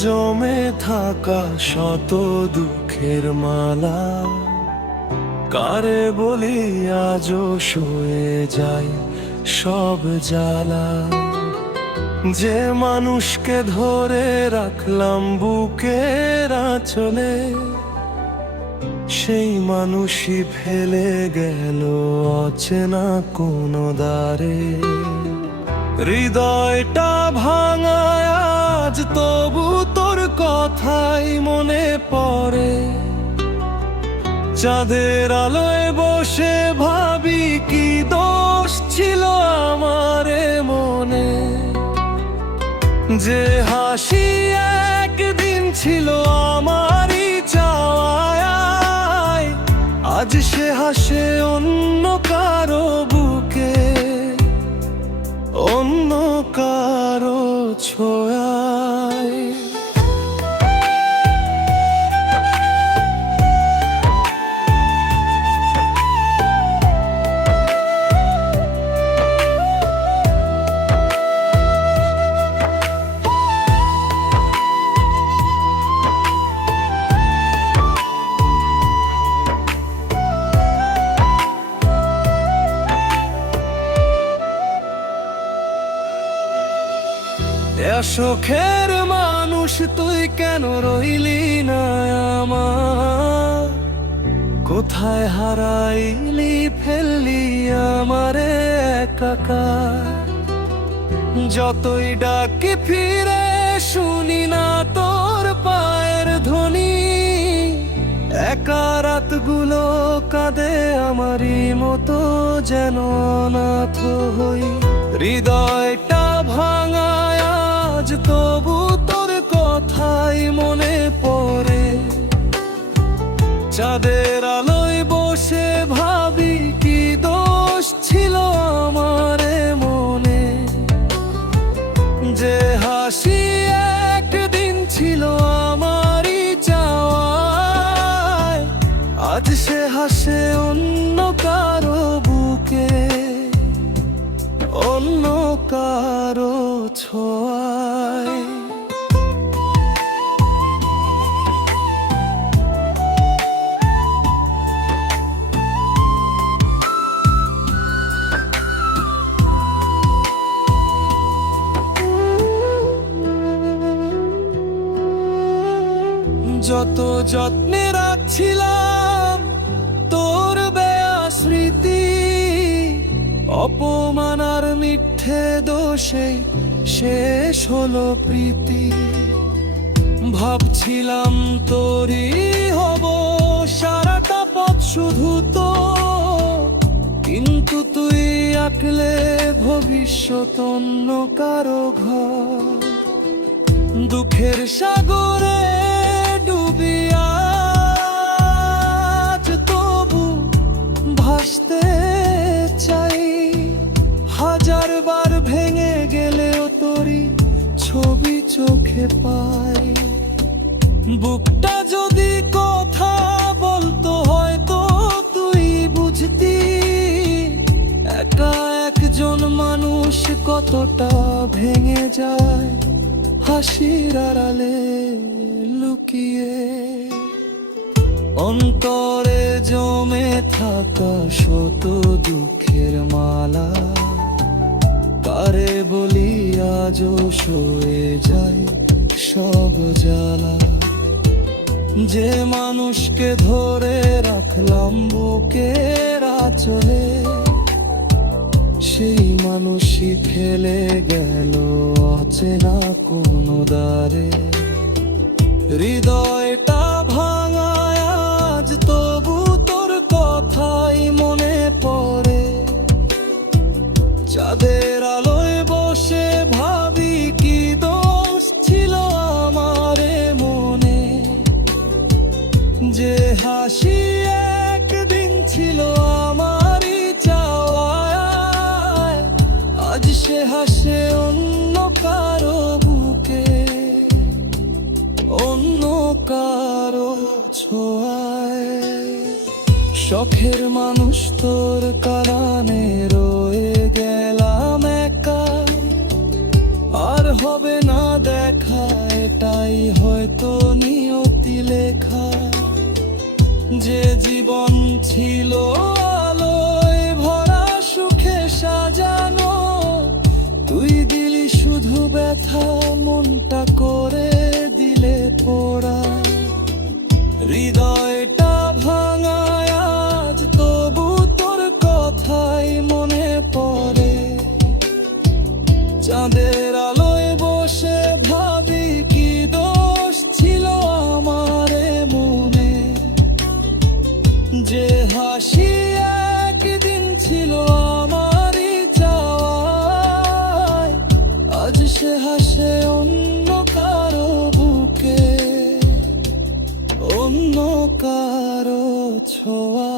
জমে থাকা শত দুঃখের মালা, কারে বলি আজও সয়ে যায় সব জ্বালা। যে মানুষকে ধরে রাখলাম বুকের আঁচলে, সেই মানুষই ফেলে গেল অচেনা কোনো দ্বারে। হৃদয়টা ভাঙায় আজ তবু তোর কথাই মনে পড়ে। চাঁদের আলোয় বসে ভাবি কি দোষ ছিল আমার মনে। যে হাসি একদিন ছিল আমারই চাওয়ায়, আজ সে হাসে অন্য কারো বুকে, অন্য কারো ছোঁয়ায়। সুখের মানুষ তুই কেন রইলি না আমার? কোথায় হারাইলি ফেললি আমারে একাকার? যতই ডাকি ফিরে শুনি না তোর পায়ের ধ্বনি। একা রাতগুলো কাঁদে আমারই মতো যেন অনাথ হই। হৃদয়টা ভাঙায় আজ তবু তোর কথাই মনে পড়ে। চাঁদের আলোয় বসে ভাবি কি দোষ ছিল আমার মনে। যে হাসি একদিন ছিল আমারই চাওয়ায়, আজ সে হাসে অন্য কারো বুকে, অন্য কারো ছোঁয়ায়। যত যত্নে রাখছিলাম তোর বেয়া স্মৃতি, অপমান আর মিথ্যে দোষে শেষ হলো প্রীতি। ভাবছিলাম তোরই হব সারাটা পথ শুধু তো, কিন্তু তুই আঁকলে ভবিষ্যৎ অন্য কারো ঘর। দুঃখের সাগরে ডুবি আজ তবু ভাসতে চাই। হাজার বার ভেঙে গেলেও তোরই ছবি চোখে পাই। বুকটা যদি কথা বলতো হয়তো তুই বুঝতি, একা একজন মানুষ কতটা ভেঙে যায় হাসির আড়ালে লুকিয়ে। অন্তরে জমে থাকা শত দুঃখের মালা, কারে বলি আজও সয়ে যায় সব জ্বালা। যে মানুষকে ধরে রাখলাম বুকের আঁচলে, সেই মানুষই ফেলে গেল অচেনা কোনো দ্বারে। হৃদয়টা ভাঙায় আজ তবু তোর কথাই মনে পড়ে। চাঁদের আলোয় বসে ভাবি কি দোষ ছিল আমার মনে। যে হাসি একদিন ছিল আমারই চাওয়ায়, আজ সে হাসে অন্য কারো বুকে, অন্য কারো ছোঁয়ায়। শখের মানুষ তোর কারণে রয়ে গেলাম একা, আর হবে না দেখা এটা এটাই হয়তো নিয়তি লেখা, যে জীবন ছিল আলোয় ভরা সুখে সাজানো, তুই দিলি শুধু ব্যথা, মনটা করে দিলে পোড়া। হৃদয়টা ভাঙায় আজ তবু তোর কথাই মনে পড়ে। চাঁদের আলোয় বসে ভাবি কি দোষ ছিল আমার মনে, যে হাসি একদিন ছিল আমারই চাওয়ায়, আজ সে হাসে অন্য কারো বুকে, অন্য কারো ছোঁয়া।